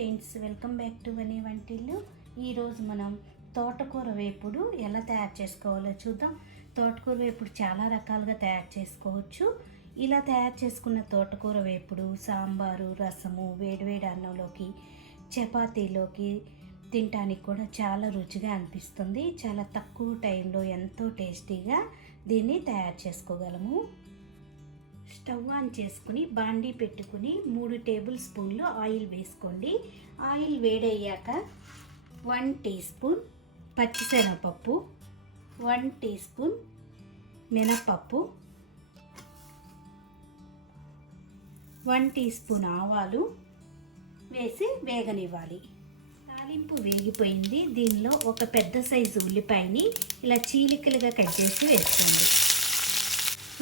Friends, welcome back to వని వంటిల్లు. ఈరోజు మనం తోటకూర వేపుడు ఎలా తయారు చేసుకోవాలో చూద్దాం. తోటకూర వేపుడు చాలా రకాలుగా తయారు చేసుకోవచ్చు. ఇలా తయారు చేసుకున్న తోటకూర వేపుడు సాంబారు, రసము, వేడివేడి అన్నంలోకి, చపాతీలోకి తినడానికి కూడా చాలా రుచిగా అనిపిస్తుంది. చాలా తక్కువ టైంలో ఎంతో టేస్టీగా దీన్ని తయారు చేసుకోగలము. స్టవ్ ఆన్ చేసుకుని బాండీ పెట్టుకుని 3 టేబుల్ స్పూన్లు ఆయిల్ వేసుకోండి. ఆయిల్ వేడయ్యాక 1 టీ స్పూన్ పచ్చిశనగపప్పు, 1 టీ స్పూన్ మినపప్పు, 1 టీ స్పూన్ ఆవాలు వేసి వేగనివ్వాలి. తాలింపు వేగిపోయింది. దీనిలో ఒక పెద్ద సైజు ఉల్లిపాయని ఇలా చీలికలుగా కట్ చేసి వేసుకోండి.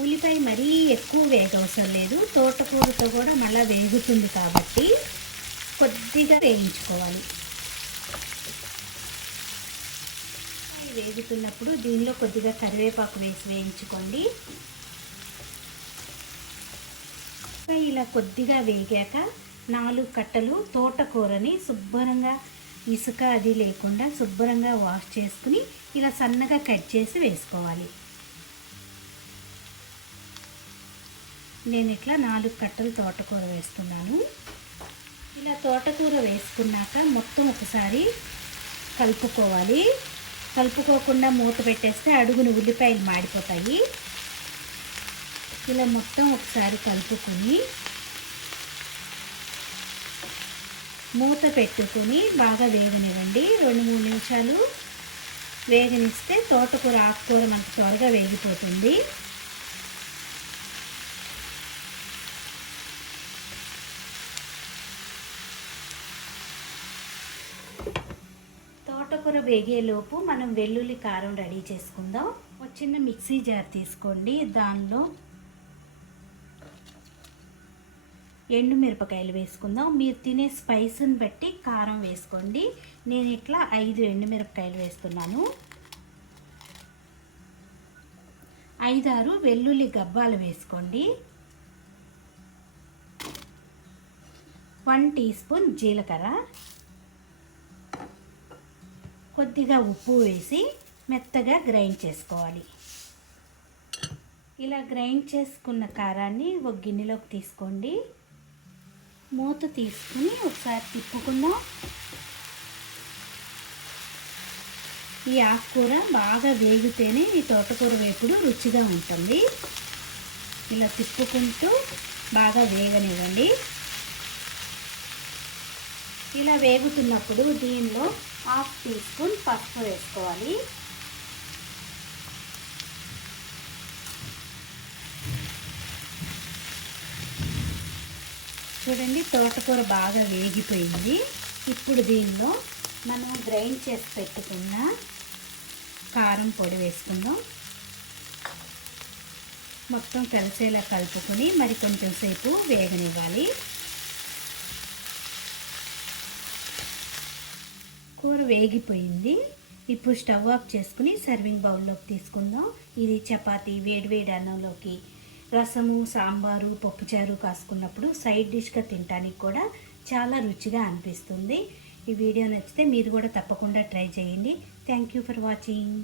ఉల్లిపాయ మరీ ఎక్కువ వేగవసరం లేదు, తోటకూరతో కూడా మళ్ళీ వేగుతుంది కాబట్టి కొద్దిగా వేయించుకోవాలి. వేగుతున్నప్పుడు దీనిలో కొద్దిగా కరివేపాకు వేసి వేయించుకోండి. ఇలా కొద్దిగా వేగాక 4 కట్టలు తోటకూరని శుభ్రంగా ఇసుక అది లేకుండా శుభ్రంగా వాష్ చేసుకుని ఇలా సన్నగా కట్ చేసి వేసుకోవాలి. నేను ఇట్లా 4 కట్టలు తోటకూర వేస్తున్నాను. ఇలా తోటకూర వేసుకున్నాక మొత్తం ఒకసారి కలుపుకోవాలి. కలుపుకోకుండా మూత పెట్టేస్తే అడుగున ఉల్లిపాయలు మాడిపోతాయి. ఇలా మొత్తం ఒకసారి కలుపుకొని మూత పెట్టుకుని బాగా వేగనివ్వండి. 2-3 నిమిషాలు వేగనిస్తే తోటకూర ఆకుకూర మనకు త్వరగా వేగిపోతుంది. తోటకూర వేగేలోపు మనం వెల్లుల్లి కారం రెడీ చేసుకుందాం. ఒక చిన్న మిక్సీ జార్ తీసుకోండి. దానిలో ఎండుమిరపకాయలు వేసుకుందాం. మీరు తినే స్పైస్ని బట్టి కారం వేసుకోండి. నేను ఇట్లా 5 ఎండుమిరపకాయలు వేస్తున్నాను. 5-6 వెల్లుల్లి గబ్బాలు వేసుకోండి. 1 టీ స్పూన్ జీలకర్ర, కొద్దిగా ఉప్పు వేసి మెత్తగా గ్రైండ్ చేసుకోవాలి. ఇలా గ్రైండ్ చేసుకున్న కారాన్ని ఒక గిన్నెలోకి తీసుకోండి. మూత తీసుకుని ఒకసారి తిప్పుకుందాం. ఈ ఆకుకూర బాగా వేగితేనే ఈ తోటకూర వేపుడు రుచిగా ఉంటుంది. ఇలా తిప్పుకుంటూ బాగా వేగనివ్వండి. ఇలా వేగుతున్నప్పుడు దీనిలో 1/2 టీ స్పూన్ పసుపు వేసుకోవాలి. చూడండి, తోటకూర బాగా వేగిపోయింది. ఇప్పుడు దీనిలో మనం గ్రైండ్ చేసి పెట్టుకున్న కారం పొడి వేసుకుందాం. మొత్తం కలిసేలా కలుపుకొని మరి కొంచెం సేపు వేగనివ్వాలి. కూర వేగిపోయింది. ఇప్పుడు స్టవ్ ఆఫ్ చేసుకుని సర్వింగ్ బౌల్లోకి తీసుకుందాం. ఇది చపాతీ, వేడివేడి అన్నంలోకి, రసము, సాంబారు, పప్పుచారు కాసుకున్నప్పుడు సైడ్ డిష్గా తినడానికి కూడా చాలా రుచిగా అనిపిస్తుంది. ఈ వీడియో నచ్చితే మీరు కూడా తప్పకుండా ట్రై చేయండి. Thank you for watching.